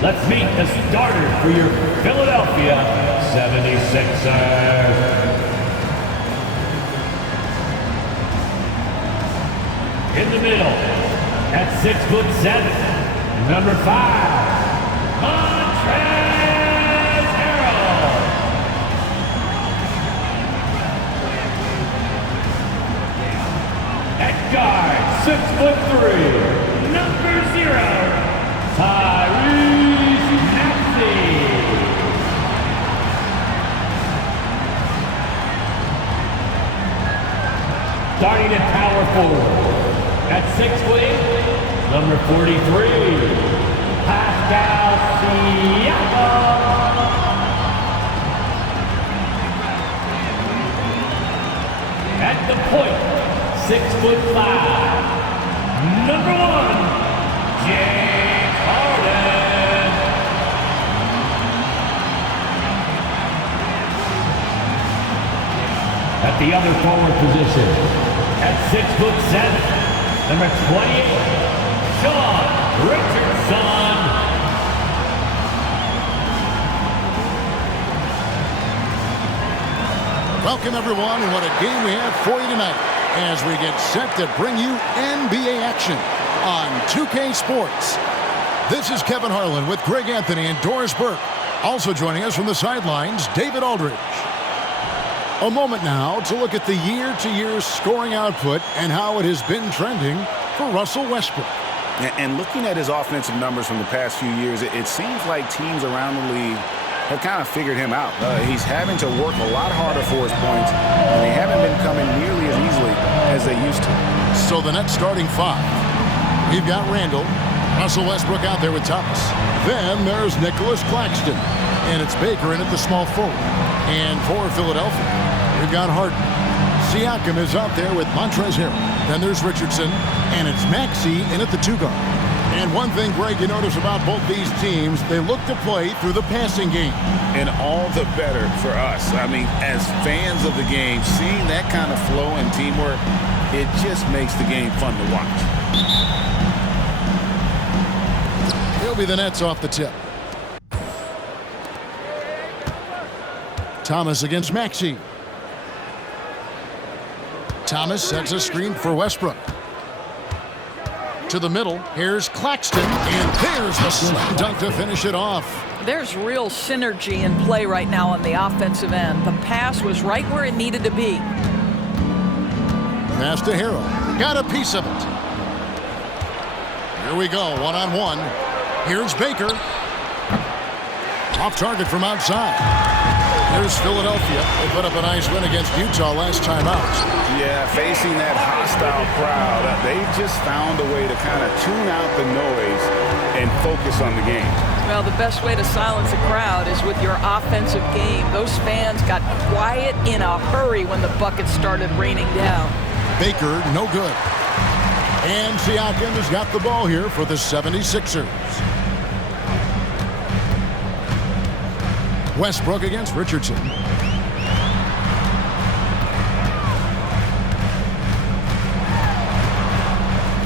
Let's meet the starter for your Philadelphia 76ers. In the middle, at 6'7", number 5, Montrezl Harrell. At guard, 6'3", number 0, Tyrese Maxey. Starting at power forward, at 6'8", number 43, Pascal Siakam. At the point, 6'5", number 1, James Harden. At the other forward position, at 6'7", number 28, Sean Richardson. Welcome, everyone, and what a game we have for you tonight as we get set to bring you NBA action on 2K Sports. This is Kevin Harlan with Greg Anthony and Doris Burke. Also joining us from the sidelines, David Aldridge. A moment now to look at the year-to-year scoring output and how it has been trending for Russell Westbrook. And looking at his offensive numbers from the past few years, it seems like teams around the league have kind of figured him out. He's having to work a lot harder for his points, and they haven't been coming nearly as easily as they used to. So the next starting 5, we've got Randall, Russell Westbrook out there with Thomas. Then there's Nicholas Claxton, and it's Baker in at the small forward. And for Philadelphia, we've got Harden. Siakam is out there with Montrezl Harrell. Then there's Richardson, and it's Maxey in at the 2 guard. And one thing, Greg, you notice about both these teams, they look to play through the passing game. And all the better for us. I mean, as fans of the game, seeing that kind of flow and teamwork, it just makes the game fun to watch. He'll be the Nets off the tip. Thomas against Maxey. Thomas sets a screen for Westbrook. To the middle, here's Claxton, and there's the slam dunk to finish it off. There's real synergy in play right now on the offensive end. The pass was right where it needed to be. Pass to Harrell. Got a piece of it. Here we go, one-on-one. Here's Baker. Off target from outside. Here's Philadelphia. They put up a nice win against Utah last time out. Yeah, facing that hostile crowd, they've just found a way to kind of tune out the noise and focus on the game. Well, the best way to silence a crowd is with your offensive game. Those fans got quiet in a hurry when the buckets started raining down. Baker, no good. And Siakam has got the ball here for the 76ers. Westbrook against Richardson.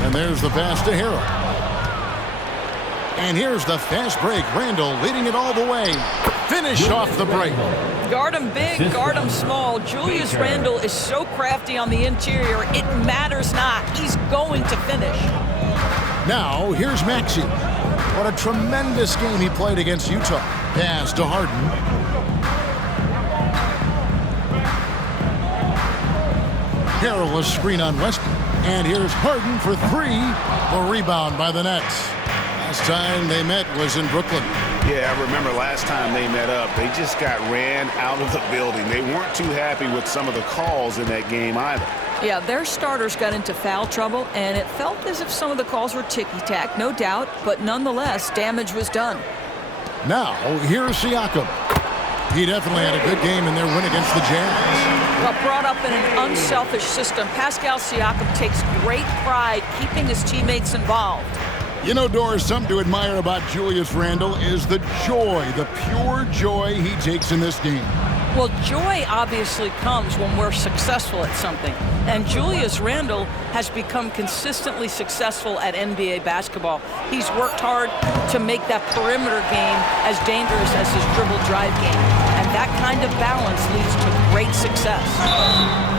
And there's the pass to Harrell. And here's the fast break. Randall leading it all the way. Finish off the break. Guard him big, guard him small. Julius Randle is so crafty on the interior, it matters not. He's going to finish. Now, here's Maxey. What a tremendous game he played against Utah. Pass to Harden. Harrell a screen on Westbrook. And here's Harden for 3. The rebound by the Nets. Last time they met was in Brooklyn. Yeah, I remember last time they met up, they just got ran out of the building. They weren't too happy with some of the calls in that game either. Yeah, their starters got into foul trouble, and it felt as if some of the calls were ticky-tack, no doubt, but nonetheless, damage was done. Now, here's Siakam. He definitely had a good game in their win against the Jazz. Well, brought up in an unselfish system, Pascal Siakam takes great pride keeping his teammates involved. You know, Doris, something to admire about Julius Randle is the joy, the pure joy he takes in this game. Well, joy obviously comes when we're successful at something. And Julius Randle has become consistently successful at NBA basketball. He's worked hard to make that perimeter game as dangerous as his dribble drive game. And that kind of balance leads to great success.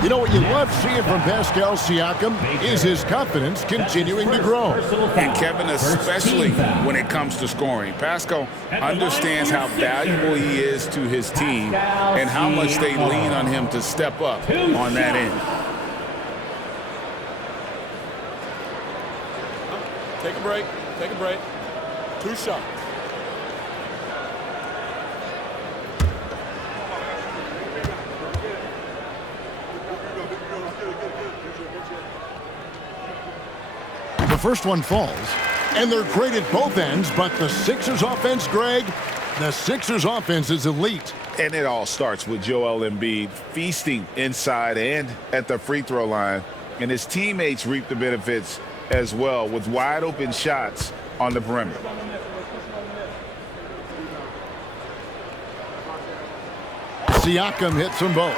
You know what you love seeing from Pascal Siakam is his confidence continuing to grow. And Kevin, especially when it comes to scoring. Pascal understands how valuable he is to his team and how much they lean on him to step up on that end. Take a break. Take a break. 2 shots. The first one falls, and they're great at both ends, but the Sixers offense, Greg, the Sixers offense is elite. And it all starts with Joel Embiid feasting inside and at the free throw line. And his teammates reap the benefits as well with wide open shots on the perimeter. Siakam hits them both.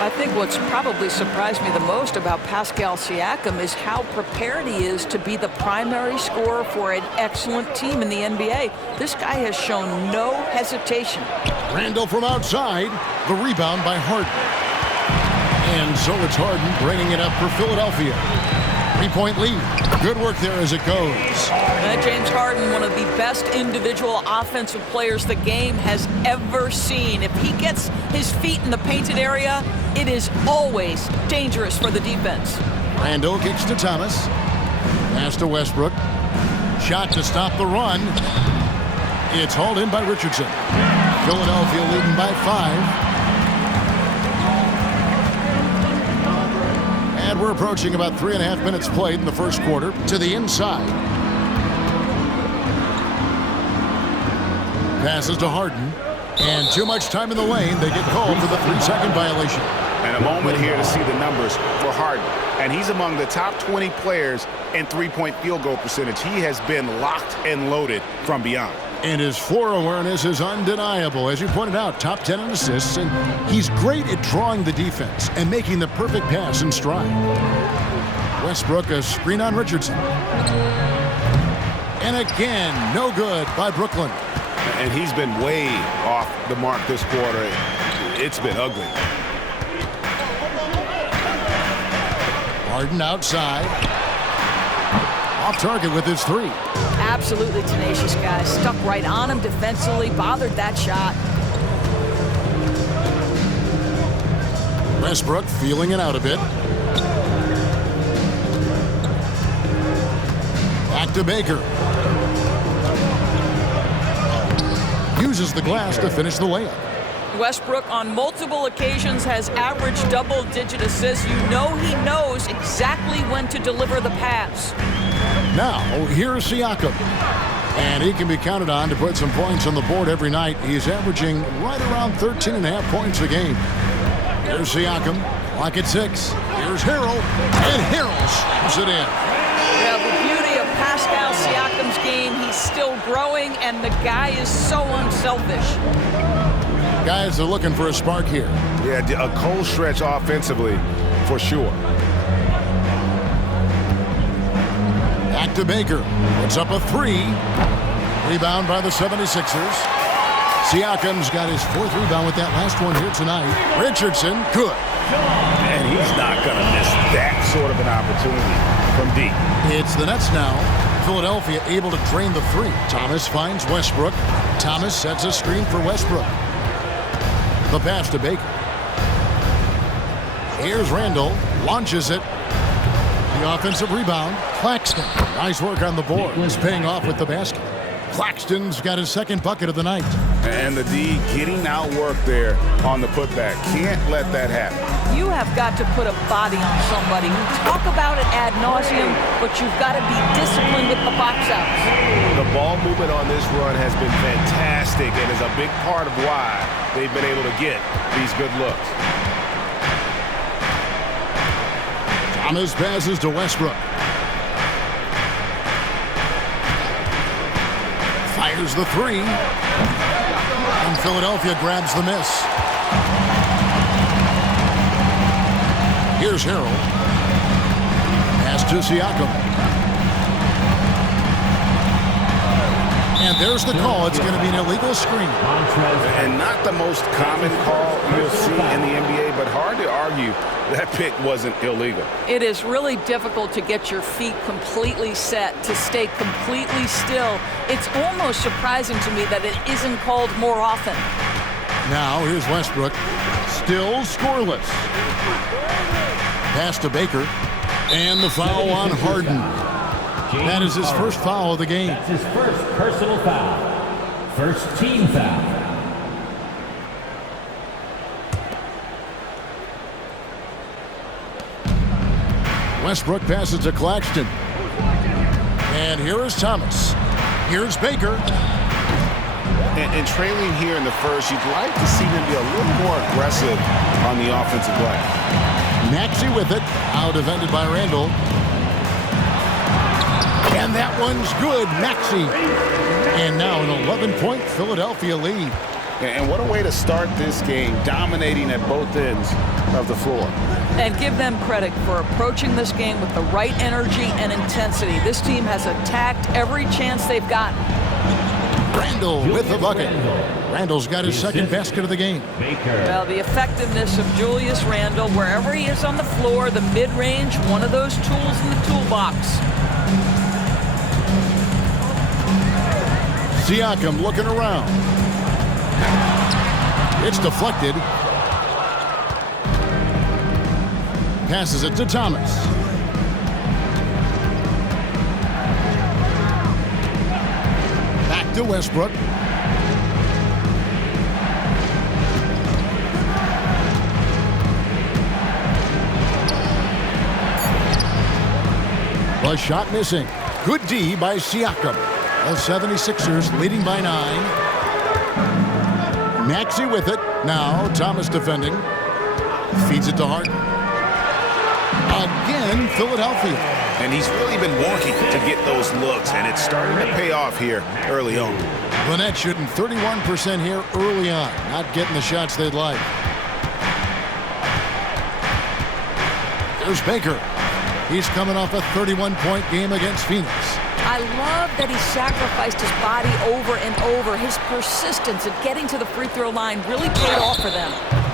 I think what's probably surprised me the most about Pascal Siakam is how prepared he is to be the primary scorer for an excellent team in the NBA. This guy has shown no hesitation. Randle from outside, the rebound by Harden. And so it's Harden bringing it up for Philadelphia. 3-point lead. Good work there as it goes. James Harden, one of the best individual offensive players the game has ever seen. If he gets his feet in the painted area, it is always dangerous for the defense. Randle kicks to Thomas. Pass to Westbrook. Shot to stop the run. It's hauled in by Richardson. Philadelphia leading by 5. And we're approaching about 3.5 minutes played in the first quarter. To the inside. Passes to Harden. And too much time in the lane. They get called for the 3-second violation. And a moment here to see the numbers for Harden. And he's among the top 20 players in three-point field goal percentage. He has been locked and loaded from beyond. And his floor awareness is undeniable. As you pointed out, top 10 in assists, and he's great at drawing the defense and making the perfect pass in stride. Westbrook, a screen on Richardson. And again, no good by Brooklyn. And he's been way off the mark this quarter. It's been ugly. Harden outside. Off target with his 3. Absolutely tenacious guy. Stuck right on him defensively, bothered that shot. Westbrook feeling it out a bit. Back to Baker. Uses the glass to finish the layup. Westbrook on multiple occasions has averaged double-digit assists. You know he knows exactly when to deliver the pass. Now, here's Siakam. And he can be counted on to put some points on the board every night. He's averaging right around 13.5 points a game. Here's Siakam. Clock at 6. Here's Harrell. And Harrell slams it in. Yeah, the beauty of Pascal Siakam's game, he's still growing, and the guy is so unselfish. Guys are looking for a spark here. Yeah, a cold stretch offensively, for sure. Back to Baker. Puts up a 3. Rebound by the 76ers. Siakam's got his 4th rebound with that last one here tonight. Richardson, good. And he's not going to miss that sort of an opportunity from deep. It's the Nets now. Philadelphia able to drain the 3. Thomas finds Westbrook. Thomas sets a screen for Westbrook. The pass to Baker. Here's Randle. Launches it. The offensive rebound. Claxton. Nice work on the board. Is paying off with the basket. Claxton's got his 2nd bucket of the night. And the D getting outworked there on the putback. Can't let that happen. You have got to put a body on somebody. We talk about it ad nauseum, but you've got to be disciplined with the box outs. The ball movement on this run has been fantastic and is a big part of why they've been able to get these good looks. Thomas passes to Westbrook. Fires the 3. And Philadelphia grabs the miss. Here's Harrell. Pass to Siakam. And there's the call. It's going to be an illegal screen. And not the most common call you'll see in the NBA, but hard to argue that pick wasn't illegal. It is really difficult to get your feet completely set, to stay completely still. It's almost surprising to me that it isn't called more often. Now here's Westbrook. Still scoreless. Pass to Baker. And the foul on Harden. That is his first foul of the game. That's his first personal foul. First team foul. Westbrook passes to Claxton. And here is Thomas. Here's Baker. And trailing here in the first, you'd like to see them be a little more aggressive on the offensive play. Maxey with it. Out defended by Randall. And that one's good. Maxey. And now an 11-point Philadelphia lead. And what a way to start this game, dominating at both ends of the floor. And give them credit for approaching this game with the right energy and intensity. This team has attacked every chance they've gotten. Randall with the bucket. Randall's got his second basket of the game. Well, the effectiveness of Julius Randle, wherever he is on the floor, the mid-range, one of those tools in the toolbox. Siakam looking around. It's deflected. Passes it to Thomas. Back to Westbrook. A shot missing. Good D by Siakam. The 76ers leading by 9. Maxey with it. Now Thomas defending. Feeds it to Harden. Again, Philadelphia. And he's really been working to get those looks, and it's starting to pay off here early on. The Nets shooting 31% here early on. Not getting the shots they'd like. There's Baker. He's coming off a 31-point game against Phoenix. I love that he sacrificed his body over and over. His persistence at getting to the free throw line really paid off for them.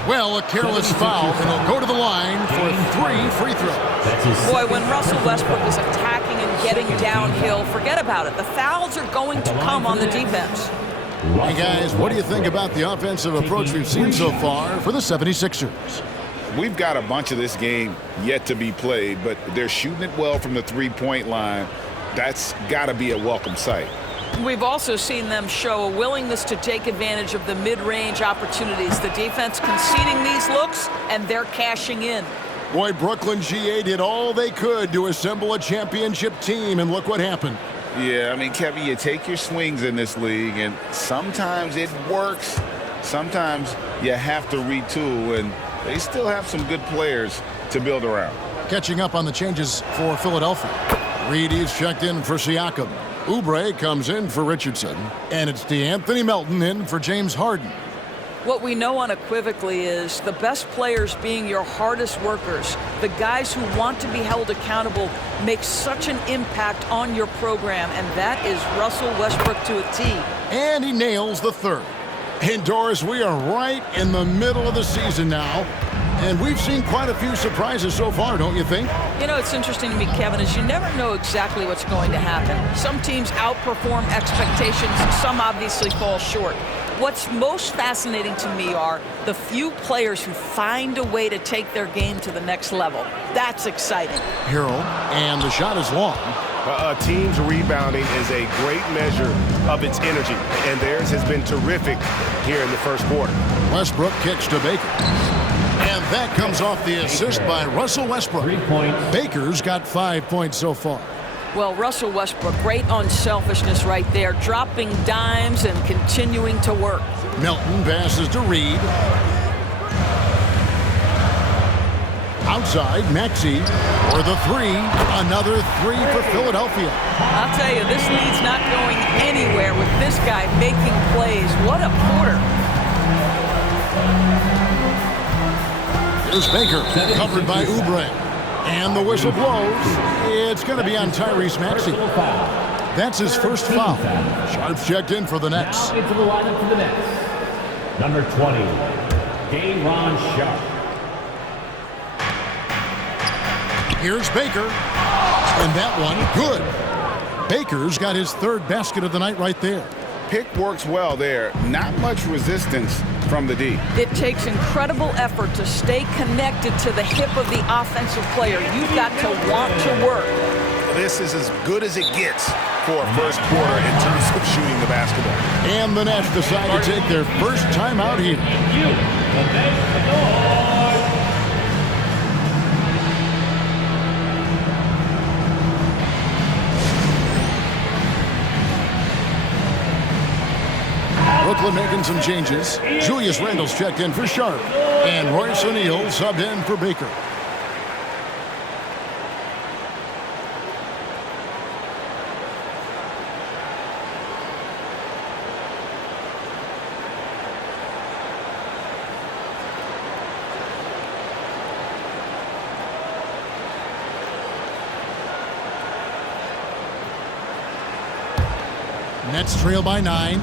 Well, a careless foul, and he'll go to the line for 3 free throws. Boy, when Russell Westbrook is attacking and getting downhill, forget about it. The fouls are going to come on the defense. Hey, guys, what do you think about the offensive approach we've seen so far for the 76ers? We've got a bunch of this game yet to be played, but they're shooting it well from the three-point line. That's got to be a welcome sight. We've also seen them show a willingness to take advantage of the mid-range opportunities. The defense conceding these looks, and they're cashing in. Boy, Brooklyn GA did all they could to assemble a championship team, and look what happened. Yeah, I mean, Kevin, you take your swings in this league, and sometimes it works. Sometimes you have to retool, and they still have some good players to build around. Catching up on the changes for Philadelphia. Reed is checked in for Siakam. Oubre comes in for Richardson. And it's DeAnthony Melton in for James Harden. What we know unequivocally is the best players being your hardest workers, the guys who want to be held accountable, make such an impact on your program, and that is Russell Westbrook to a T. And he nails the third. And Doris, we are right in the middle of the season now. And we've seen quite a few surprises so far, don't you think? You know, it's interesting to me, Kevin, is you never know exactly what's going to happen. Some teams outperform expectations, some obviously fall short. What's most fascinating to me are the few players who find a way to take their game to the next level. That's exciting. Harrell, and the shot is long. A team's rebounding is a great measure of its energy, and theirs has been terrific here in the first quarter. Westbrook kicks to Baker. And that comes off the assist by Russell Westbrook. 3 points. Baker's got 5 points so far. Well, Russell Westbrook, great unselfishness right there, dropping dimes and continuing to work. Melton passes to Reed. Outside, Maxey for the 3. Another 3 for Philadelphia. I'll tell you, this lead's not going anywhere with this guy making plays. What a quarter. Here's Baker, covered by Oubre. And the whistle blows. It's going to be on Tyrese Maxey. That's his first foul. Sharp's checked in for the Nets. Now into the lineup for the Nets. Number 20, Day'Ron Sharpe. Here's Baker. And that one, good. Baker's got his third basket of the night right there. Pick works well there. Not much resistance from the D. It takes incredible effort to stay connected to the hip of the offensive player. You've got to want to work. This is as good as it gets for a first quarter in terms of shooting the basketball. And the Nets decide to take their first time out here. Brooklyn making some changes. Julius Randle's checked in for Sharpe. And Royce O'Neal subbed in for Baker. Nets trail by 9.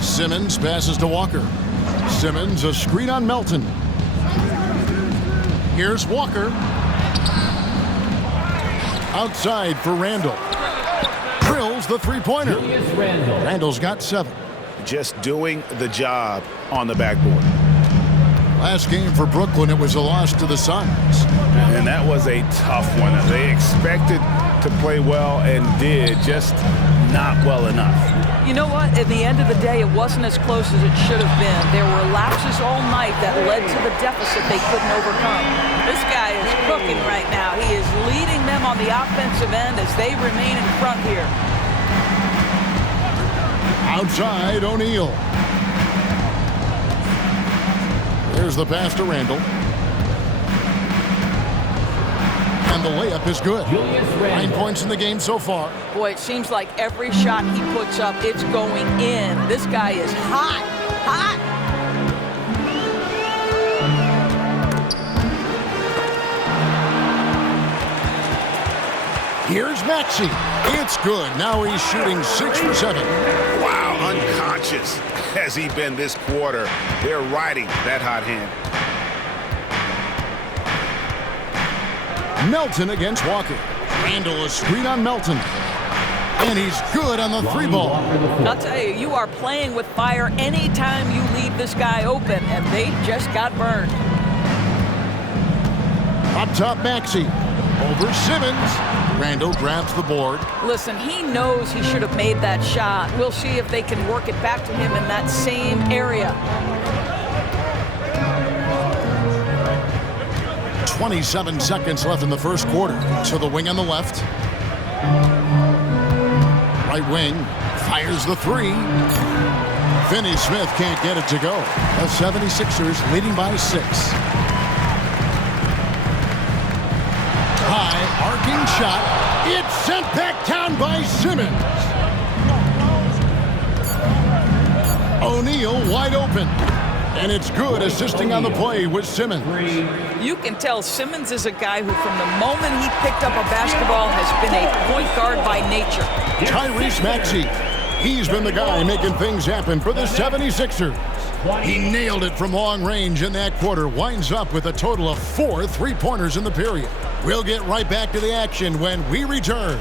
Simmons passes to Walker. Simmons, a screen on Melton. Here's Walker. Outside for Randle. Drills the three-pointer. Randle's got 7. Just doing the job on the backboard. Last game for Brooklyn, it was a loss to the Suns. And that was a tough one. They expected to play well and did, just not well enough. You know what? At the end of the day, it wasn't as close as it should have been. There were lapses all night that led to the deficit they couldn't overcome. This guy is cooking right now. He is leading them on the offensive end as they remain in front here. Outside, O'Neal. There's the pass to Randle. And the layup is good. 9 points in the game so far. Boy, it seems like every shot he puts up, it's going in. This guy is hot, hot. Here's Maxey. It's good. Now he's shooting 6 for 7. Wow, unconscious has he been this quarter. They're riding that hot hand. Melton against Walker. Randle a screen on Melton. And he's good on the 3-ball. I'll tell you, you are playing with fire anytime you leave this guy open, and they just got burned. Up top, Maxey. Over Simmons. Randle grabs the board. Listen, he knows he should have made that shot. We'll see if they can work it back to him in that same area. 27 seconds left in the first quarter. To the wing on the left. Right wing. Fires the 3. Finney Smith can't get it to go. The 76ers leading by 6. High arcing shot. It's sent back down by Simmons. O'Neal wide open. And it's good, assisting on the play with Simmons. You can tell Simmons is a guy who, from the moment he picked up a basketball, has been a point guard by nature. Tyrese Maxey. He's been the guy making things happen for the 76ers. He nailed it from long range in that quarter. Winds up with a total of 4 3-pointers in the period. We'll get right back to the action when we return.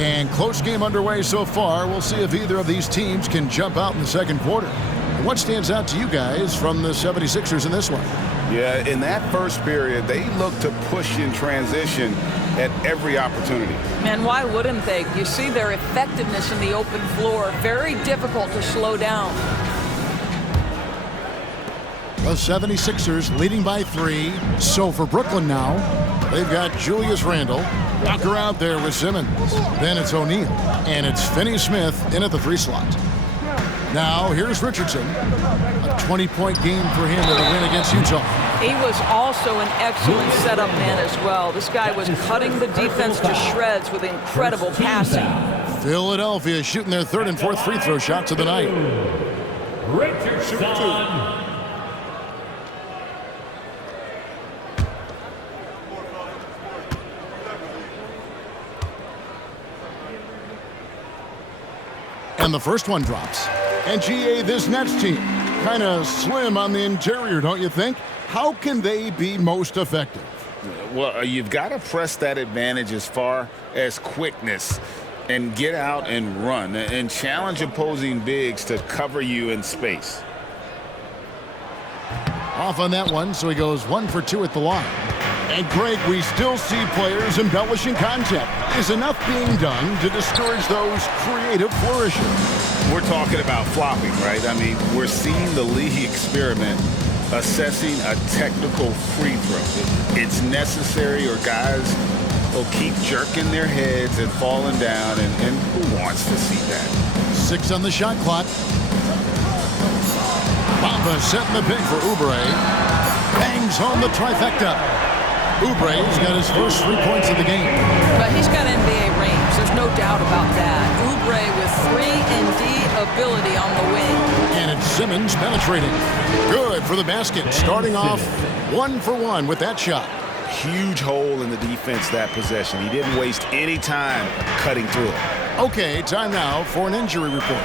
And close game underway so far. We'll see if either of these teams can jump out in the second quarter. What stands out to you guys from the 76ers in this one? Yeah, in that first period, they looked to push in transition at every opportunity. And why wouldn't they? You see their effectiveness in the open floor. Very difficult to slow down. The 76ers leading by 3. So for Brooklyn now, they've got Julius Randle. Walker out there with Simmons. Then it's O'Neal. And it's Finney-Smith in at the 3 slot. Now here's Richardson. A 20-point game for him in a win against Utah. He was also an excellent setup man as well. This guy was cutting the defense to shreds with incredible passing. Philadelphia shooting their 3rd and 4th free throw shots of the night. Richardson. And the first one drops. And GA, this Nets team, kind of slim on the interior, don't you think? How can they be most effective? Well, you've got to press that advantage as far as quickness and get out and run and challenge opposing bigs to cover you in space. Off on that one, so he goes 1 for 2 at the line. And Greg, we still see players embellishing concept. Is enough being done to discourage those creative flourishes? We're talking about flopping, right? I mean, we're seeing the league experiment assessing a technical free throw. It's necessary or guys will keep jerking their heads and falling down, and who wants to see that? 6 on the shot clock. Bamba setting the pick for Oubre. Bangs home the trifecta. Oubre's got his first 3 points of the game. But he's got NBA range. There's no doubt about that. Oubre with 3-and-D ability on the wing. And it's Simmons penetrating. Good for the basket. Starting off 1 for 1 with that shot. Huge hole in the defense that possession. He didn't waste any time cutting through it. Okay, time now for an injury report.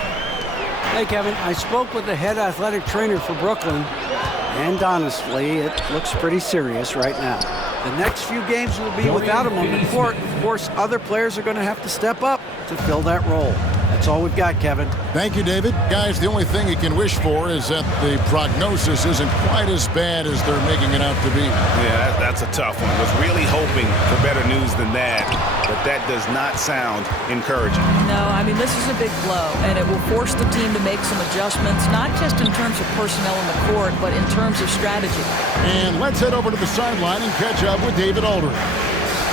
Hey, Kevin, I spoke with the head athletic trainer for Brooklyn, and honestly, it looks pretty serious right now. The next few games will be without him on the court. Of course, other players are going to have to step up to fill that role. That's all we've got, Kevin. Thank you, David. Guys, the only thing you can wish for is that the prognosis isn't quite as bad as they're making it out to be. Yeah, that's a tough one. Was really hoping for better news than that, but that does not sound encouraging. No, I mean, this is a big blow, and it will force the team to make some adjustments, not just in terms of personnel in the court, but in terms of strategy. And let's head over to the sideline and catch up with David Aldridge.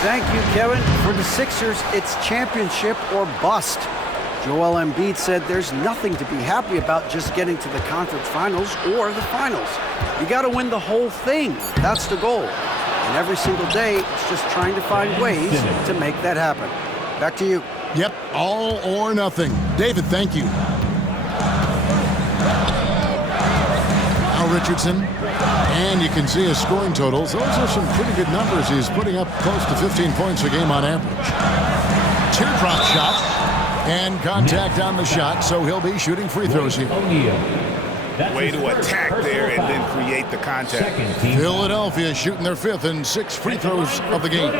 Thank you, Kevin. For the Sixers, it's championship or bust. Joel Embiid said there's nothing to be happy about just getting to the conference finals or the finals. You got to win the whole thing. That's the goal. And every single day, it's just trying to find ways to make that happen. Back to you. Yep, all or nothing. David, thank you. Al Richardson. And you can see his scoring totals. Those are some pretty good numbers. He's putting up close to 15 points a game on average. Teardrop shot. And contact on the shot, so he'll be shooting free throws here. Way to attack there and then create the contact. Philadelphia shooting their 5th and 6th free throws of the game.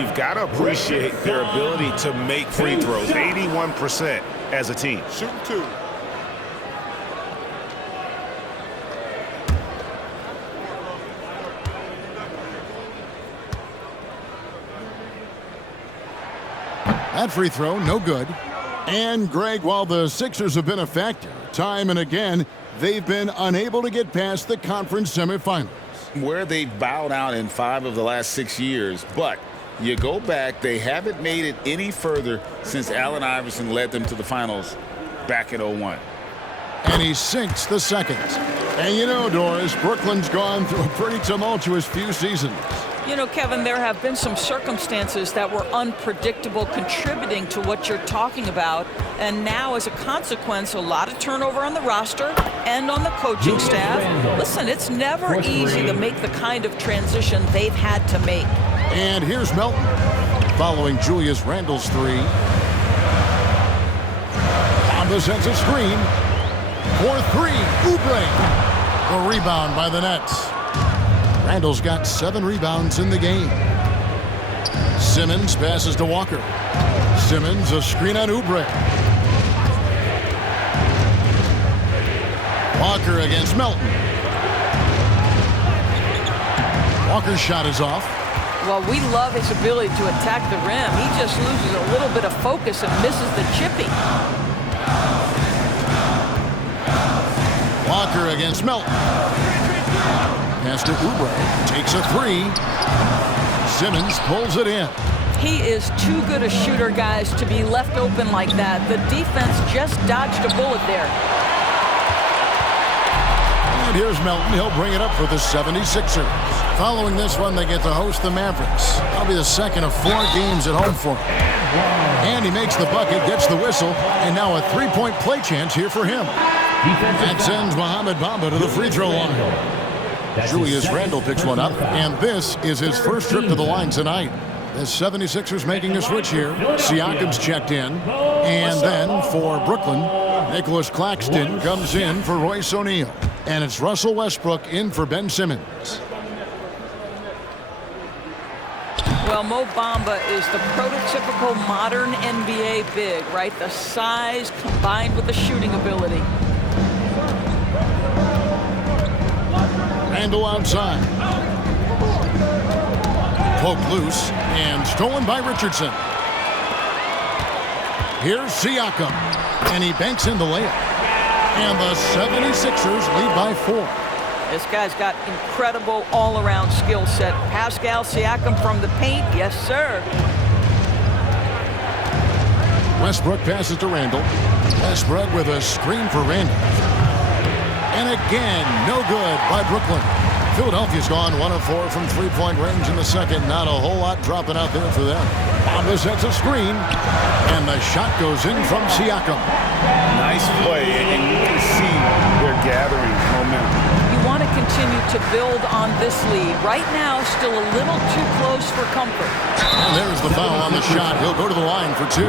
You've got to appreciate their ability to make free throws. 81% as a team. Shooting 2. That free throw, no good. And, Greg, while the Sixers have been a factor, time and again, they've been unable to get past the conference semifinals. Where they've bowed out in 5 of the last 6 years, but you go back, they haven't made it any further since Allen Iverson led them to the finals back in 01. And he sinks the second. And you know, Doris, Brooklyn's gone through a pretty tumultuous few seasons. You know, Kevin, there have been some circumstances that were unpredictable contributing to what you're talking about. And now, as a consequence, a lot of turnover on the roster and on the coaching staff. Listen, it's never easy to make the kind of transition they've had to make. And here's Melton following Julius Randle's 3. Bamba sends a screen. For 3, Oubre. The rebound by the Nets. Randle's got 7 rebounds in the game. Simmons passes to Walker. Simmons, a screen on Oubre. Walker against Melton. Walker's shot is off. Well, we love his ability to attack the rim. He just loses a little bit of focus and misses the chippy. Walker against Melton. Pass to Oubre. Takes a three. Simmons pulls it in. He is too good a shooter, guys, to be left open like that. The defense just dodged a bullet there. And here's Melton. He'll bring it up for the 76ers. Following this one, they get to host the Mavericks. That'll be the second of 4 games at home for him. And he makes the bucket, gets the whistle, and now a three-point play chance here for him. That sends Mohamed Bamba to the free throw line. Julius Randle picks one up, and this is his first trip to the line tonight. The 76ers making a switch here. Siakam's checked in. And then for Brooklyn, Nicholas Claxton comes in for Royce O'Neal. And it's Russell Westbrook in for Ben Simmons. Well, Mo Bamba is the prototypical modern NBA big, right? The size combined with the shooting ability. Randle outside. Poked loose and stolen by Richardson. Here's Siakam. And he banks in the layup. And the 76ers lead by 4. This guy's got incredible all-around skill set. Pascal Siakam from the paint, yes, sir. Westbrook passes to Randle. Westbrook with a screen for Randle. And again, no good by Brooklyn. Philadelphia's gone 1 of 4 from three-point range in the second. Not a whole lot dropping out there for them. Bamba sets a screen. And the shot goes in from Siakam. Nice play, and you can see they're gathering momentum. You want to continue to build on this lead. Right now, still a little too close for comfort. And there's the foul on the shot. He'll go to the line for 2.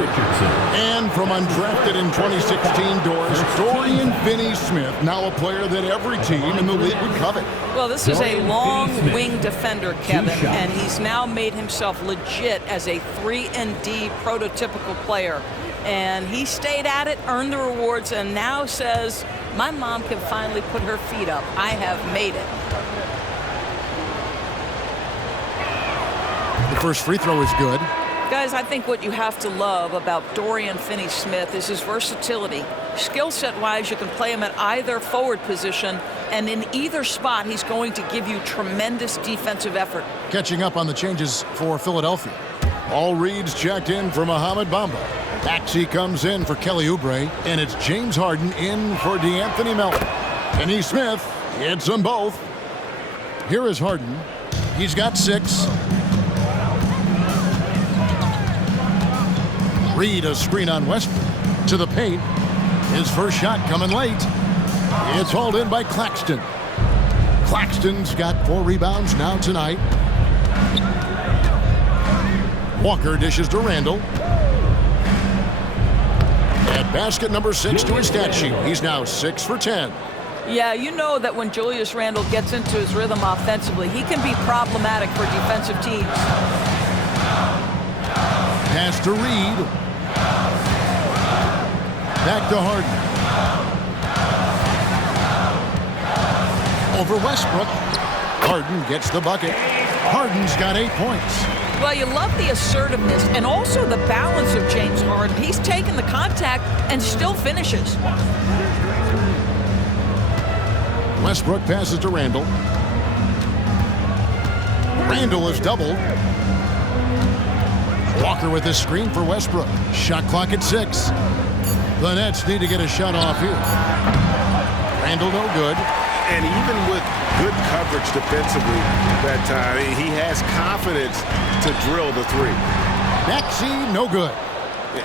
And from undrafted in 2016 doors, Dorian Finney-Smith, now a player that every team in the league would covet. Well, this is a long wing defender, Kevin, and he's now made himself legit as a 3-and-D prototypical player. And he stayed at it, earned the rewards, and now says, my mom can finally put her feet up. I have made it. The first free throw is good. Guys, I think what you have to love about Dorian Finney-Smith is his versatility. Skill set-wise, you can play him at either forward position, and in either spot, he's going to give you tremendous defensive effort. Catching up on the changes for Philadelphia. All reads checked in for Mohamed Bamba. Maxey comes in for Kelly Oubre, and it's James Harden in for DeAnthony Melton. Finney-Smith hits them both. Here is Harden. He's got 6. Reed a screen on Westbrook to the paint. His first shot coming late. It's hauled in by Claxton. Claxton's got 4 rebounds now tonight. Walker dishes to Randle. At basket number 6 to his stat sheet. He's now 6 for 10. Yeah, you know that when Julius Randle gets into his rhythm offensively, he can be problematic for defensive teams. Pass to Reed. Back to Harden. Over Westbrook. Harden gets the bucket. Harden's got 8 points. Well, you love the assertiveness and also the balance of James Harden. He's taken the contact and still finishes. Westbrook passes to Randle. Randle is doubled. Walker with a screen for Westbrook. Shot clock at 6. The Nets need to get a shot off here. Randle no good. And even with good coverage defensively that time, he has confidence to drill the 3. Maxey no good.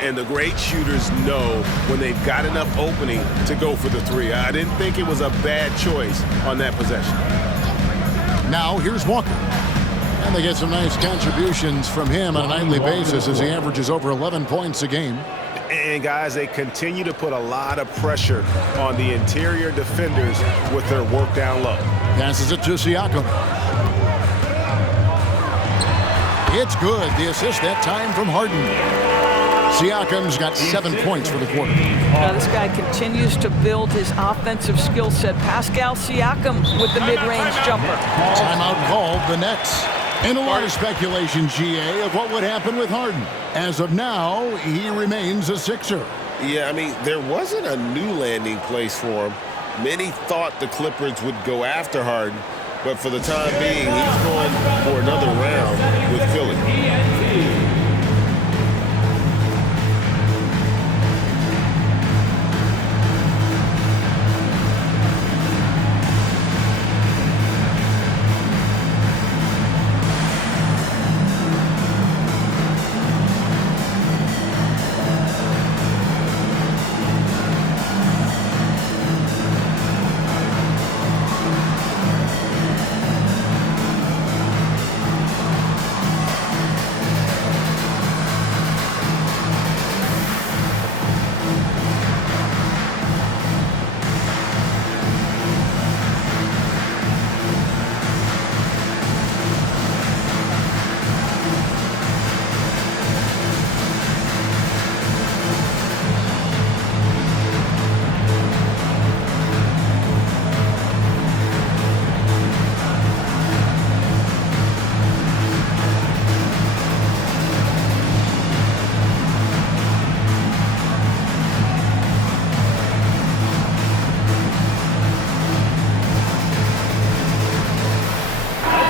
And the great shooters know when they've got enough opening to go for the 3. I didn't think it was a bad choice on that possession. Now here's Walker. And they get some nice contributions from him on a nightly basis as he averages over 11 points a game. And guys, they continue to put a lot of pressure on the interior defenders with their work down low. Passes it to Siakam. It's good. The assist that time from Harden. Siakam's got 7 points for the quarter. This guy continues to build his offensive skill set. Pascal Siakam with the mid-range jumper. Timeout called the Nets. And a lot of speculation, GA, of what would happen with Harden. As of now, he remains a Sixer. Yeah, I mean, there wasn't a new landing place for him. Many thought the Clippers would go after Harden, but for the time being, he's going for another round with Philly.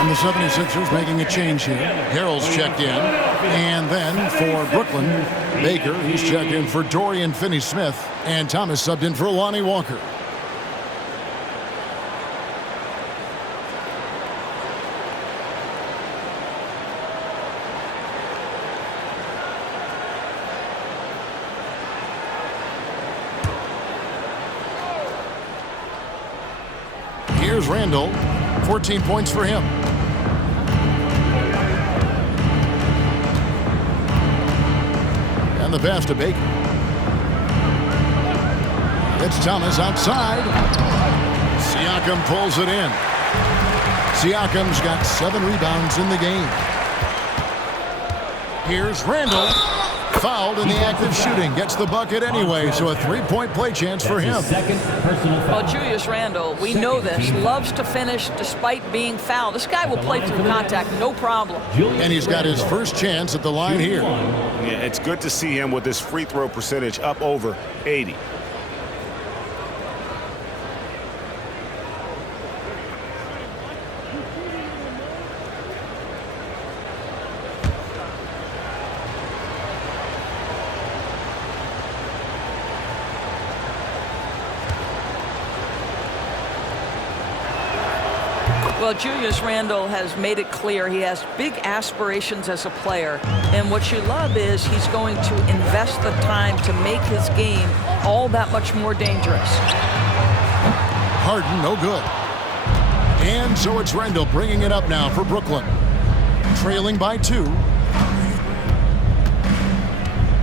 The 76ers making a change here. Harrell's checked in. And then for Brooklyn, Baker, he's checked in for Dorian Finney-Smith. And Thomas subbed in for Lonnie Walker. Here's Randall. 14 points for him. And the pass to Baker. It's Thomas outside. Siakam pulls it in. Siakam's got 7 rebounds in the game. Here's Randall. Fouled in the act of shooting. Gets the bucket anyway, so a 3-point play chance for him. Well, Julius Randle, we know this, loves to finish despite being fouled. This guy will play through contact, no problem. And he's got his first chance at the line here. Yeah, it's good to see him with his free throw percentage up over 80. Well, Julius Randle has made it clear he has big aspirations as a player. And what you love is he's going to invest the time to make his game all that much more dangerous. Harden, no good. And so it's Randle bringing it up now for Brooklyn. Trailing by 2.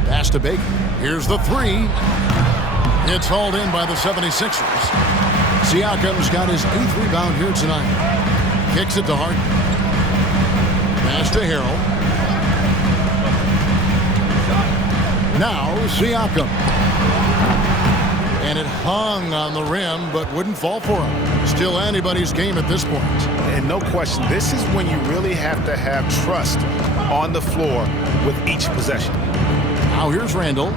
Pass to Baker. Here's the 3. It's hauled in by the 76ers. Siakam's got his 8th rebound here tonight. Kicks it to Harden. Pass to Harrell. Now Siakam. And it hung on the rim, but wouldn't fall for him. Still anybody's game at this point. And no question, this is when you really have to have trust on the floor with each possession. Now here's Randle.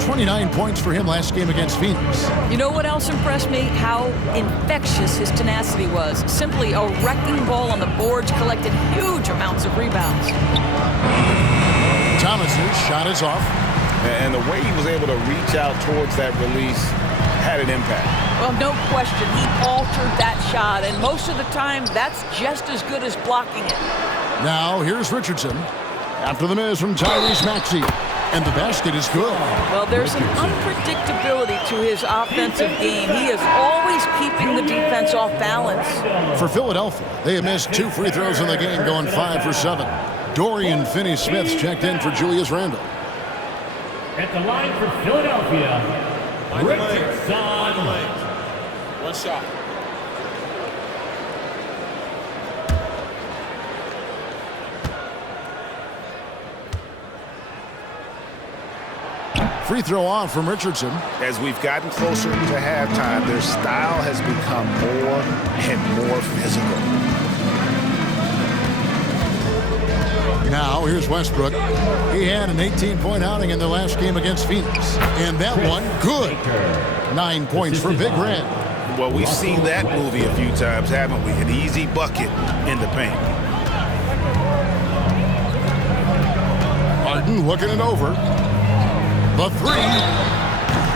29 points for him last game against Phoenix. You know what else impressed me? How infectious his tenacity was. Simply a wrecking ball on the boards, collected huge amounts of rebounds. Thomas's shot is off. And the way he was able to reach out towards that release had an impact. Well, no question, he altered that shot, and most of the time, that's just as good as blocking it. Now here's Richardson. After the miss from Tyrese Maxey. And the basket is good. Well, there's an unpredictability to his offensive game. He is always keeping the defense off balance. For Philadelphia, they have missed 2 free throws in the game, going 5 for 7. Dorian Finney-Smith's checked in for Julius Randle. At the line for Philadelphia, Richardson. One shot. Free throw off from Richardson. As we've gotten closer to halftime, their style has become more and more physical. Now, here's Westbrook. He had an 18-point outing in the last game against Phoenix. And that one, good. 9 points for Big Red. Well, we've seen that movie a few times, haven't we? An easy bucket in the paint. Harden looking it over. The three.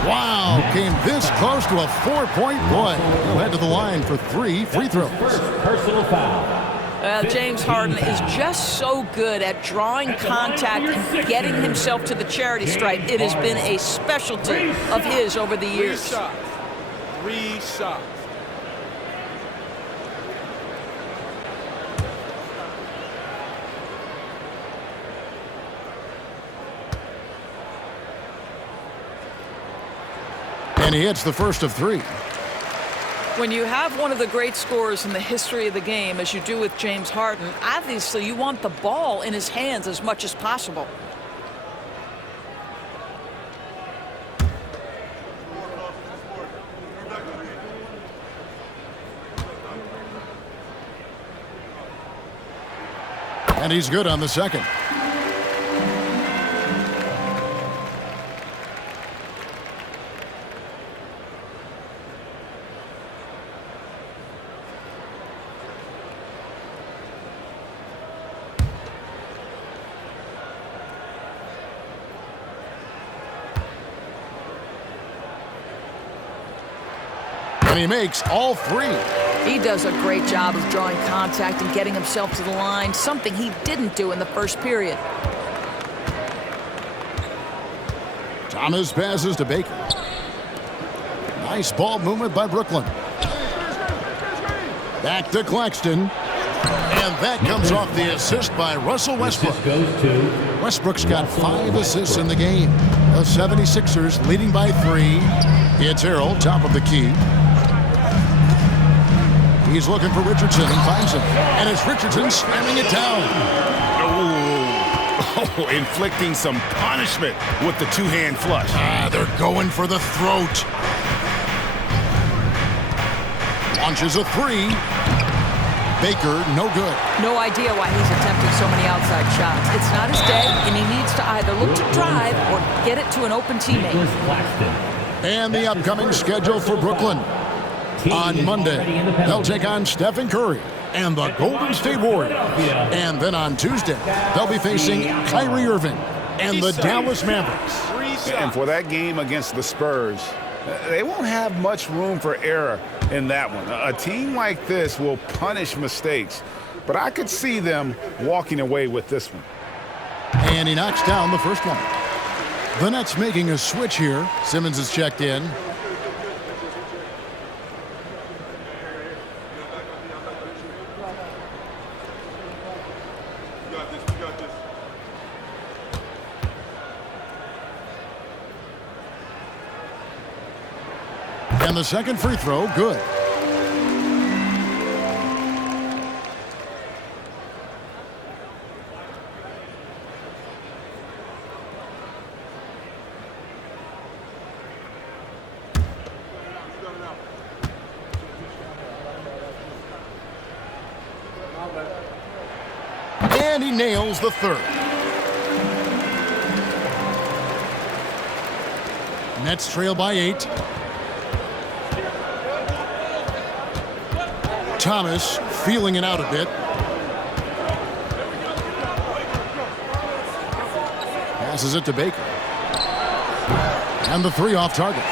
Wow, came this close to a 4-point play. He'll head to the line for 3 free throws. First personal foul. James Harden is just so good at drawing contact and getting himself to the charity stripe. It has been a specialty of his over the years. 3 shots. 3 shots. And he hits the first of 3. When you have one of the great scorers in the history of the game, as you do with James Harden, obviously you want the ball in his hands as much as possible. And he's good on the second. And he makes all 3. He does a great job of drawing contact and getting himself to the line, something he didn't do in the first period. Thomas passes to Baker. Nice ball movement by Brooklyn. Back to Claxton. And that comes off the assist by Russell Westbrook. Assist goes to Westbrook's got 5 assists in the game. The 76ers leading by 3. It's Harrell, top of the key. He's looking for Richardson and finds him. And it's Richardson slamming it down. Oh, inflicting some punishment with the two-hand flush. They're going for the throat. Launches a 3. Baker, no good. No idea why he's attempting so many outside shots. It's not his day, and he needs to either look to drive or get it to an open teammate. Nicholas Claxton. And the upcoming schedule for Brooklyn. On Monday, they'll take on Stephen Curry and the Golden State Warriors. And then on Tuesday, they'll be facing Kyrie Irving and the Dallas Mavericks. And for that game against the Spurs, they won't have much room for error in that one. A team like this will punish mistakes, but I could see them walking away with this one. And he knocks down the first one. The Nets making a switch here. Simmons is checked in. And the second free throw, good. And he nails the third. Nets trail by 8. Thomas feeling it out a bit. Passes it to Baker. And the 3 off target.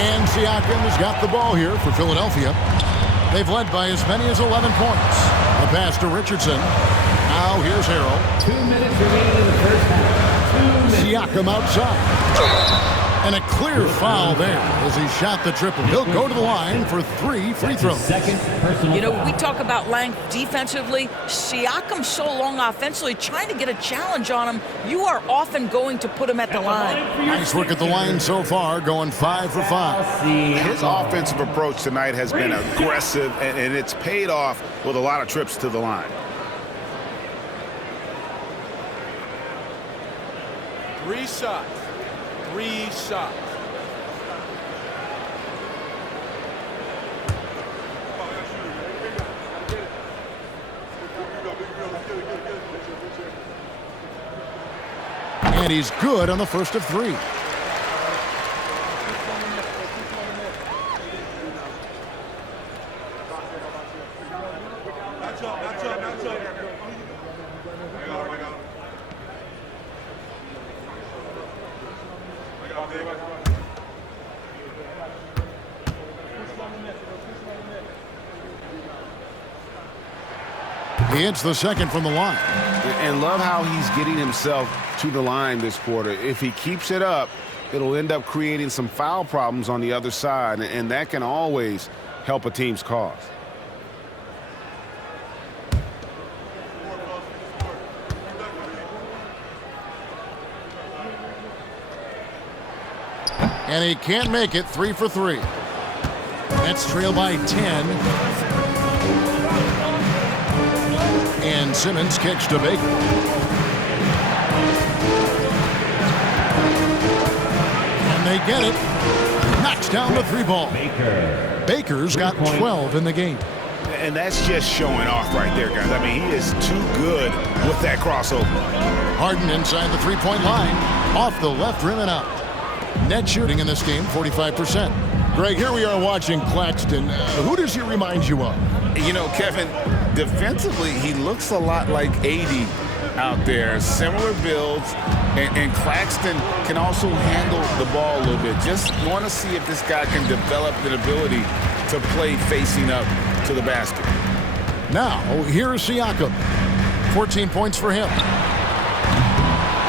And Siakam has got the ball here for Philadelphia. They've led by as many as 11 points. The pass to Richardson. Now here's Harrell. 2 minutes remaining in the first half. 2 minutes. Siakam outside. And a clear foul there as he shot the triple. He'll go to the line for 3 free throws. Second personal You know, foul. we talk about length defensively. Siakam's so long offensively, trying to get a challenge on him. You are often going to put him at the line. Nice work at the line so far, going 5 for 5. His offensive approach tonight has been aggressive, and it's paid off with a lot of trips to the line. Three shots. 3 shots. And he's good on the first of 3. He hits the second from the line. And love how he's getting himself to the line this quarter. If he keeps it up, it'll end up creating some foul problems on the other side, and that can always help a team's cause. And he can't make it. 3 for 3. Nets trail by 10. And Simmons kicks to Baker. And they get it. Knocks down the 3-ball. Baker's got 12 in the game. And that's just showing off right there, guys. I mean, he is too good with that crossover. Harden inside the 3-point line. Off the left rim and out. Net shooting in this game, 45%. Greg, here we are watching Claxton. Who does he remind you of? You know, Kevin, defensively, he looks a lot like AD out there. Similar builds, and Claxton can also handle the ball a little bit. Just want to see if this guy can develop an ability to play facing up to the basket. Now, here's Siakam. 14 points for him.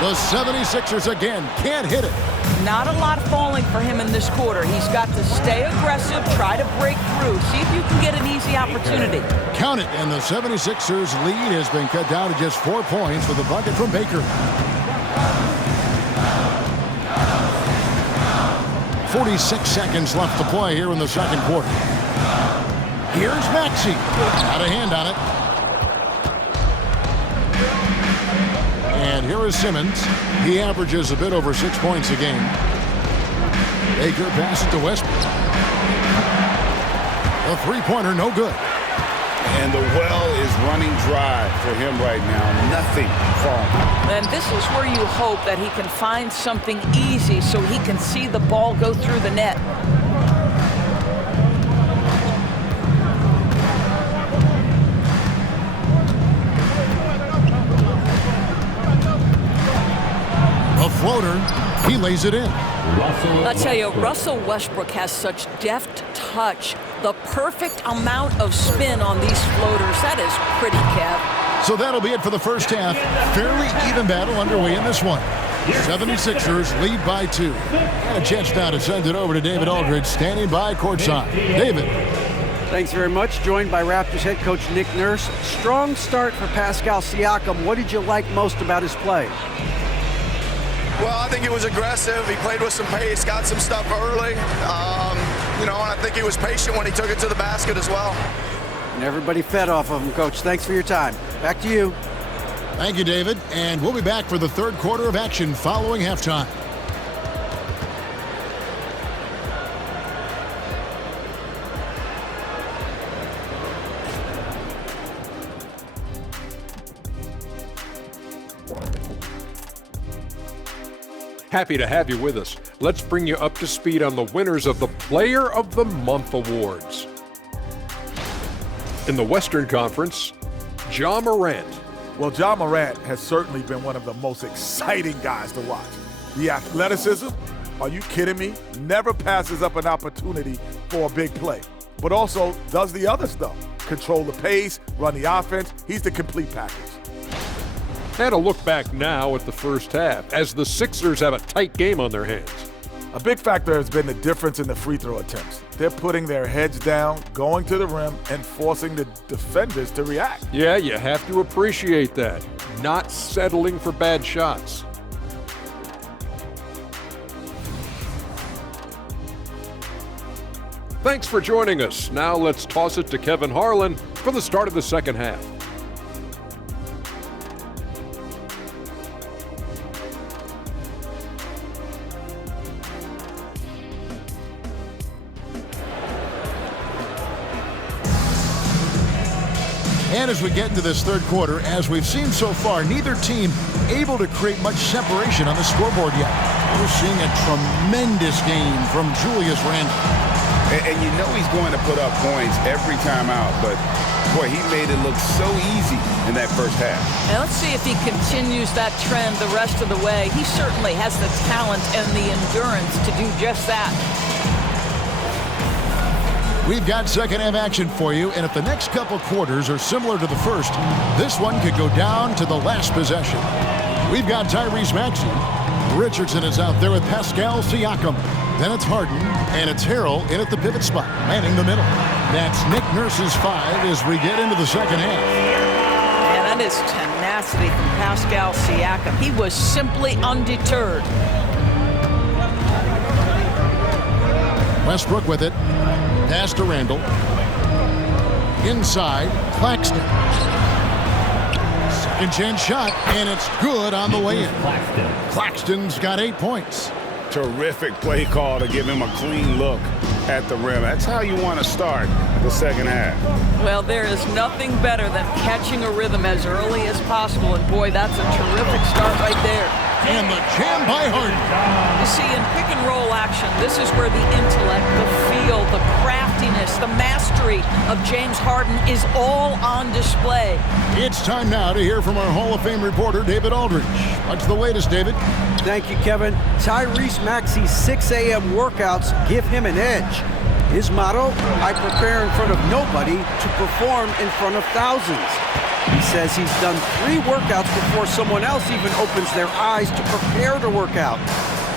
The 76ers again can't hit it. Not a lot falling for him in this quarter. He's got to stay aggressive, try to break through, see if you can get an easy opportunity. Count it, and the 76ers lead has been cut down to just 4 points with a bucket from Baker. 46 seconds left to play here in the second quarter. Here's Maxey. Got a hand on it. And here is Simmons. He averages a bit over 6 points a game. Baker passes to Westbrook. A three-pointer, no good. And the well is running dry for him right now. Nothing falling. And this is where you hope that he can find something easy so he can see the ball go through the net. A floater. He lays it in. I tell you, Russell Westbrook has such deft touch. The perfect amount of spin on these floaters. That is pretty, Kev. So that'll be it for the first half. Fairly even battle underway in this one. 76ers lead by 2. And a chance now to send it over to David Aldridge, standing by courtside. David. Thanks very much. Joined by Raptors head coach Nick Nurse. Strong start for Pascal Siakam. What did you like most about his play? Well, I think he was aggressive. He played with some pace, got some stuff early. And I think he was patient when he took it to the basket as well. And everybody fed off of him, Coach. Thanks for your time. Back to you. Thank you, David. And we'll be back for the third quarter of action following halftime. Happy to have you with us. Let's bring you up to speed on the winners of the Player of the Month awards. In the Western Conference, Ja Morant. Well, Ja Morant has certainly been one of the most exciting guys to watch. The athleticism, are you kidding me? Never passes up an opportunity for a big play, but also does the other stuff. Control the pace, run the offense. He's the complete package. And a look back now at the first half, as the Sixers have a tight game on their hands. A big factor has been the difference in the free throw attempts. They're putting their heads down, going to the rim, and forcing the defenders to react. Yeah, you have to appreciate that. Not settling for bad shots. Thanks for joining us. Now let's toss it to Kevin Harlan for the start of the second half. And as we get into this third quarter, as we've seen so far, neither team able to create much separation on the scoreboard yet. We're seeing a tremendous game from Julius Randle. And you know he's going to put up points every time out, but boy, he made it look so easy in that first half. And let's see if he continues that trend the rest of the way. He certainly has the talent and the endurance to do just that. We've got second half action for you, and if the next couple quarters are similar to the first, this one could go down to the last possession. We've got Tyrese Maxey. Richardson is out there with Pascal Siakam. Then it's Harden, and it's Harrell in at the pivot spot, manning the middle. That's Nick Nurse's 5 as we get into the second half. And that is tenacity from Pascal Siakam. He was simply undeterred. Westbrook with it. Pass to Randle. Inside, Claxton. Second chance shot, and it's good on the way in. Claxton's got 8 points. Terrific play call to give him a clean look at the rim. That's how you want to start the second half. Well, there is nothing better than catching a rhythm as early as possible. And boy, that's a terrific start right there. And the jam by Harden. You see, in pick and roll action, this is where the intellect, the feel, the craftiness, the mastery of James Harden is all on display. It's time now to hear from our Hall of Fame reporter, David Aldridge. What's the latest, David? Thank you, Kevin. Tyrese Maxey's 6 a.m. workouts give him an edge. His motto, I prepare in front of nobody to perform in front of thousands. He says he's done 3 workouts before someone else even opens their eyes to prepare to work out.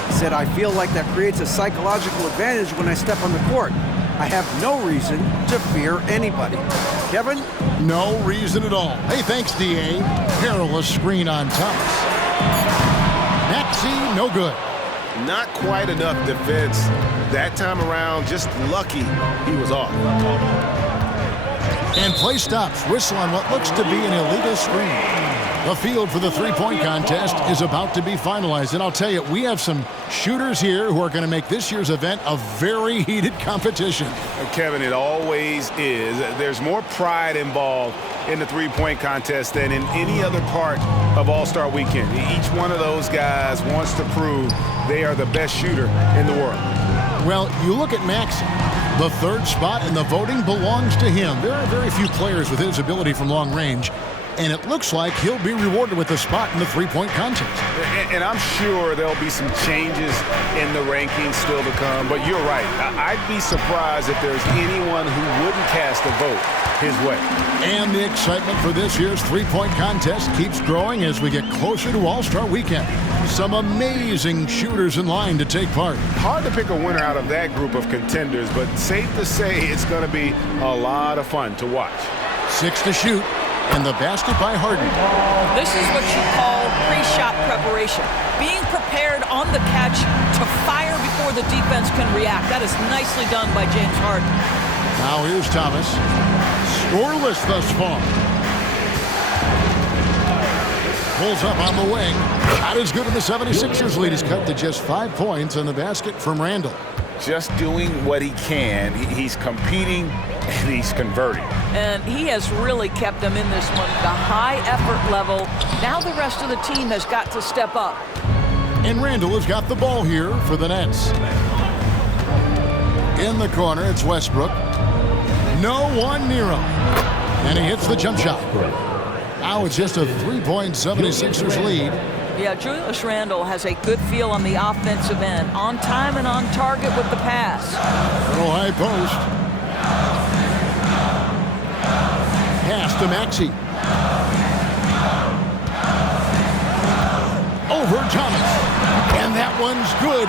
He said, I feel like that creates a psychological advantage when I step on the court. I have no reason to fear anybody. Kevin? No reason at all. Hey, thanks, D.A. Perilous screen on Thomas. Maxey, no good. Not quite enough defense that time around. Just lucky he was off. And play stops. Whistle on what looks to be an illegal screen. The field for the three-point contest is about to be finalized. And I'll tell you, we have some shooters here who are going to make this year's event a very heated competition. Kevin, it always is. There's more pride involved in the three-point contest than in any other part of All-Star Weekend. Each one of those guys wants to prove they are the best shooter in the world. Well, you look at Maxey. The third spot in the voting belongs to him. There are very few players with his ability from long range, and it looks like he'll be rewarded with a spot in the three-point contest. And I'm sure there'll be some changes in the rankings still to come, but you're right. I'd be surprised if there's anyone who wouldn't cast a vote his way. And the excitement for this year's three-point contest keeps growing as we get closer to All-Star Weekend. Some amazing shooters in line to take part. Hard to pick a winner out of that group of contenders, but safe to say it's going to be a lot of fun to watch. 6 to shoot, and the basket by Harden. This is what you call pre-shot preparation. Being prepared on the catch to fire before the defense can react. That is nicely done by James Harden. Now here's Thomas. Scoreless thus far. Pulls up on the wing. Shot is good, and the 76ers lead is cut to just 5 points on the basket from Randle. Just doing what he can. He's competing, and he's converting. And he has really kept them in this one. The high effort level. Now the rest of the team has got to step up. And Randle has got the ball here for the Nets. In the corner, it's Westbrook. No one near him. And he hits the jump shot. Now it's just a 3-point 76ers lead. Yeah, Julius Randle has a good feel on the offensive end. On time and on target with the pass. Little high post. Pass to Maxey. Over Thomas. And that one's good.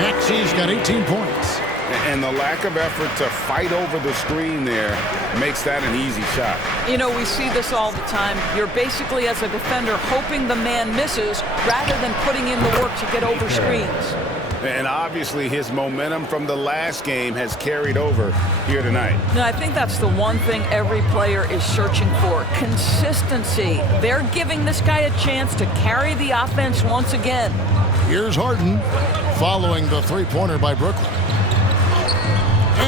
Maxey's got 18 points. And the lack of effort to fight over the screen there makes that an easy shot. You know, we see this all the time. You're basically, as a defender, hoping the man misses rather than putting in the work to get over screens. And obviously his momentum from the last game has carried over here tonight. Now, I think that's the one thing every player is searching for. Consistency. They're giving this guy a chance to carry the offense once again. Here's Harden following the three-pointer by Brooklyn.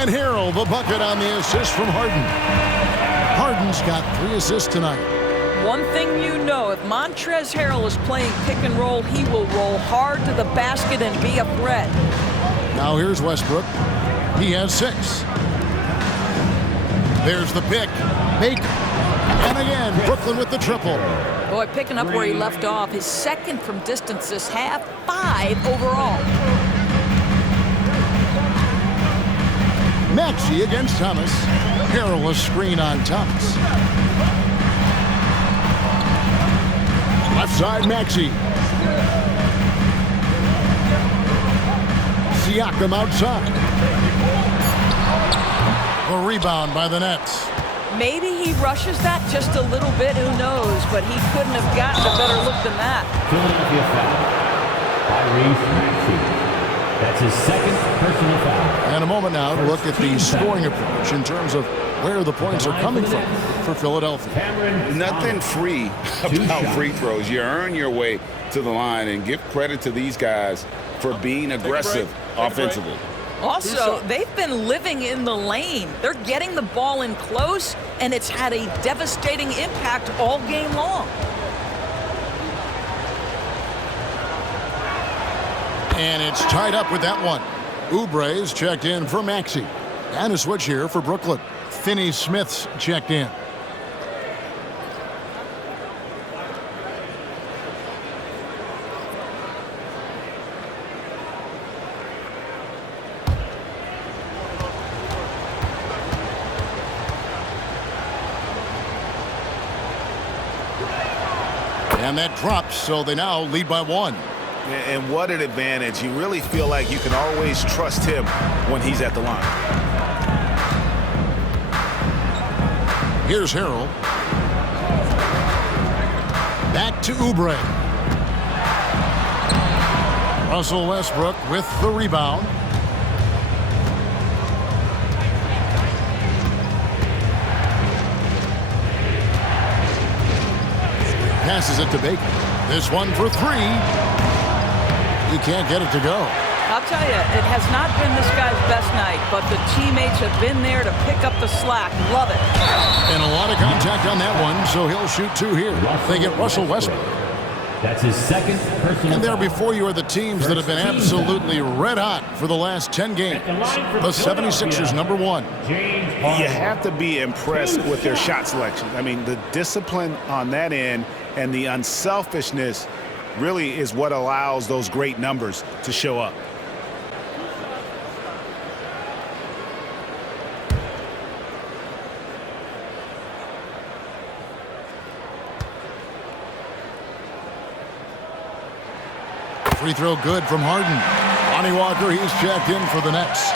And Harrell, the bucket on the assist from Harden. Harden's got 3 assists tonight. One thing you know, if Montrezl Harrell is playing pick and roll, he will roll hard to the basket and be a threat. Now here's Westbrook. He has 6. There's the pick. Baker. And again, Brooklyn with the triple. Boy, picking up where he left off. His second from distance this half, 5 overall. Maxey against Thomas. Harrell a screen on Thomas. Left side, Maxey. Siakam outside. A rebound by the Nets. Maybe he rushes that just a little bit, who knows, but he couldn't have gotten a better look than that. Philadelphia foul. Tyrese Maxey. That's his second personal foul. And a moment now to look at the scoring approach in terms of where the points are coming from for Philadelphia. Nothing free about free throws. You earn your way to the line, and give credit to these guys for being aggressive offensively. Also, they've been living in the lane. They're getting the ball in close, and it's had a devastating impact all game long. And it's tied up with that one. Oubre's checked in for Maxey. And a switch here for Brooklyn. Finney-Smith's checked in. And that drops, so they now lead by 1. And what an advantage. You really feel like you can always trust him when he's at the line. Here's Harrell. Back to Oubre. Russell Westbrook with the rebound. Passes it to Baker. This one for 3. He can't get it to go. I'll tell you, it has not been this guy's best night, but the teammates have been there to pick up the slack. Love it. And a lot of contact on that one, so he'll shoot 2 here. They get Russell Westbrook. That's his second personal And there foul. before you are the teams that have been absolutely red hot for the last 10 games. The 76ers, number 1. You have to be impressed with their shot selection. I mean, the discipline on that end and the unselfishness really is what allows those great numbers to show up. Free throw good from Harden. Lonnie Walker, he's checked in for the Nets.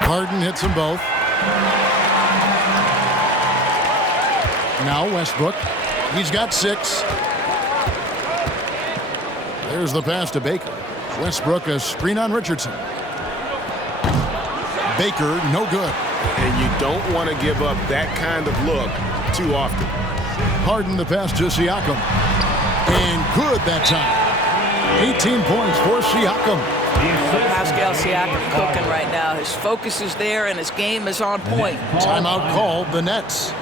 Harden hits them both. Now Westbrook. He's got 6. There's the pass to Baker. Westbrook a screen on Richardson. Baker, no good. And you don't want to give up that kind of look too often. Harden the pass to Siakam. And good that time. 18 points for Siakam. Pascal Siakam cooking right now. His focus is there, and his game is on point. Timeout called the Nets.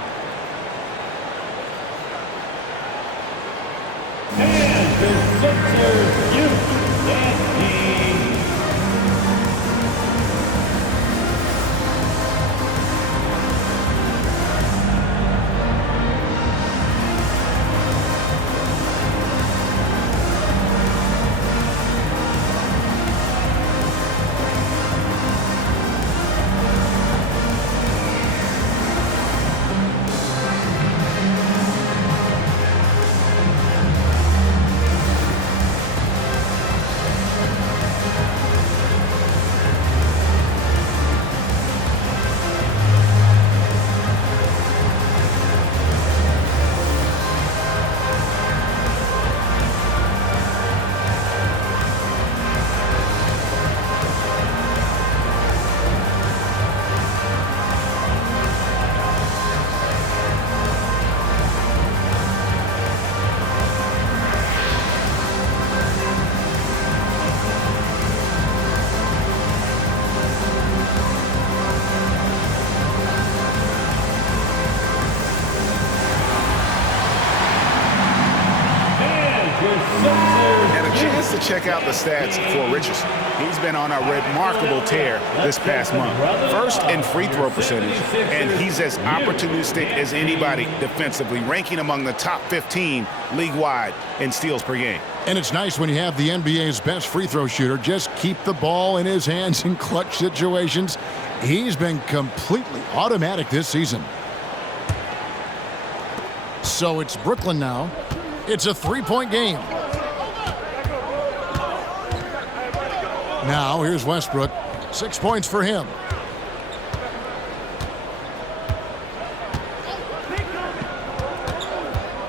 to check out the stats for Richardson. He's been on a remarkable tear this past month. First in free throw percentage, and he's as opportunistic as anybody defensively, ranking among the top 15 league-wide in steals per game. And it's nice when you have the NBA's best free throw shooter just keep the ball in his hands in clutch situations. He's been completely automatic this season. So it's Brooklyn now. It's a three-point game. Now here's Westbrook. 6 points for him.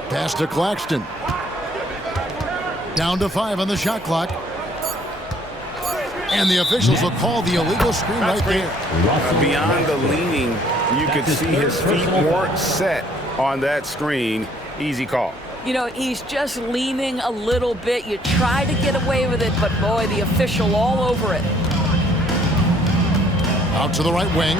Pass to Claxton. Down to 5 on the shot clock. And the officials will call the illegal screen right there. Beyond the leaning, you could see his feet weren't set on that screen. Easy call. You know, he's just leaning a little bit. You try to get away with it, but boy, the official all over it. Out to the right wing.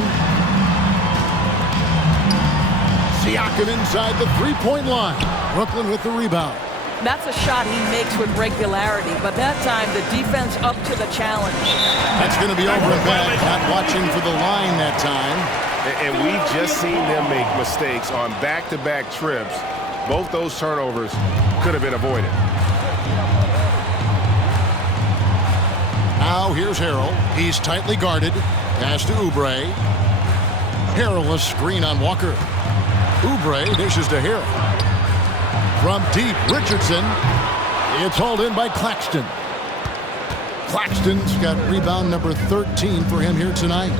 Siakam inside the three-point line. Brooklyn with the rebound. That's a shot he makes with regularity, but that time the defense up to the challenge. That's going to be over and back. Not watching for the line that time. And we've just seen them make mistakes on back-to-back trips. Both those turnovers could have been avoided. Now here's Harrell. He's tightly guarded. Pass to Oubre. Harrell, a screen on Walker. Oubre dishes to Harrell. From deep, Richardson. It's hauled in by Claxton. Claxton's got rebound number 13 for him here tonight.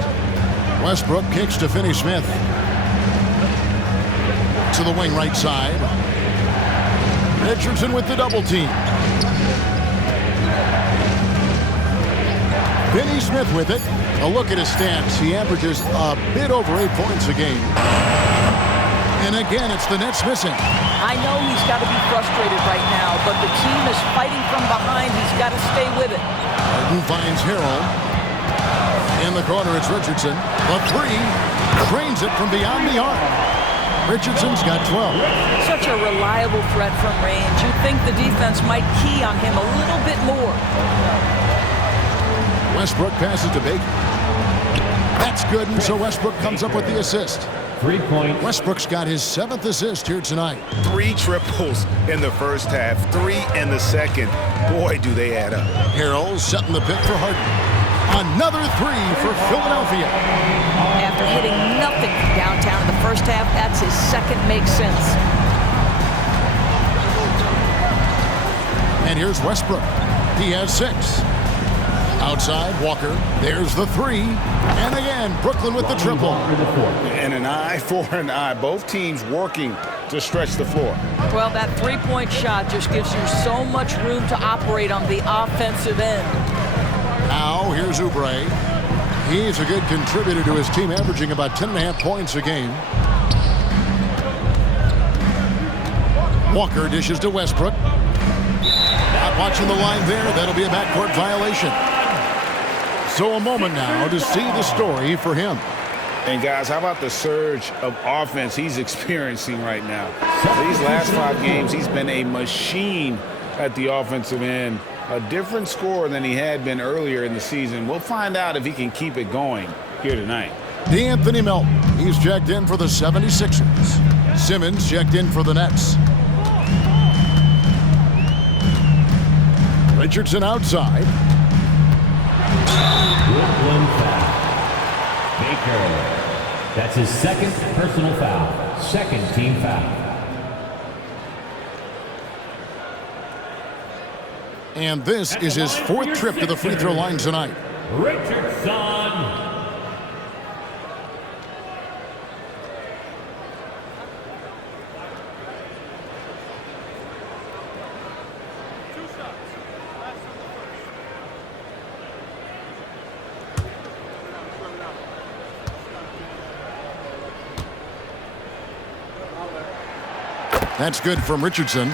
Westbrook kicks to Finney-Smith. To the wing right side. Richardson with the double team. Finney-Smith with it. A look at his stats. He averages a bit over 8 points a game. And again, it's the Nets missing. I know he's got to be frustrated right now, but the team is fighting from behind. He's got to stay with it. Harden finds Harrell. In the corner, it's Richardson. The three. Trains it from beyond the arc. Richardson's got 12. Such a reliable threat from range. You'd think the defense might key on him a little bit more. Westbrook passes to Baker. That's good, and so Westbrook comes up with the assist. 3 points. Westbrook's got his 7th assist here tonight. 3 triples in the first half, 3 in the second. Boy, do they add up. Harrell setting the pick for Harden. Another 3 for Philadelphia. After hitting nothing from downtown in the first half, that's his second makes sense. And here's Westbrook. He has 6. Outside, Walker. There's the 3. And again, Brooklyn with the triple. And an eye for an eye. Both teams working to stretch the floor. Well, that three-point shot just gives you so much room to operate on the offensive end. Now, here's Oubre. He's a good contributor to his team, averaging about 10.5 points a game. Walker dishes to Westbrook. Not watching the line there. That'll be a backcourt violation. So a moment now to see the story for him. And guys, how about the surge of offense he's experiencing right now? These last 5 games, he's been a machine at the offensive end. A different scorer than he had been earlier in the season. We'll find out if he can keep it going here tonight. D'Anthony Melton. He's checked in for the 76ers. Simmons checked in for the Nets. Richardson outside. Brooklyn foul. Baker. That's his 2nd personal foul. 2nd team foul. And this is his 4th trip to the free throw line tonight. Richardson. That's good from Richardson.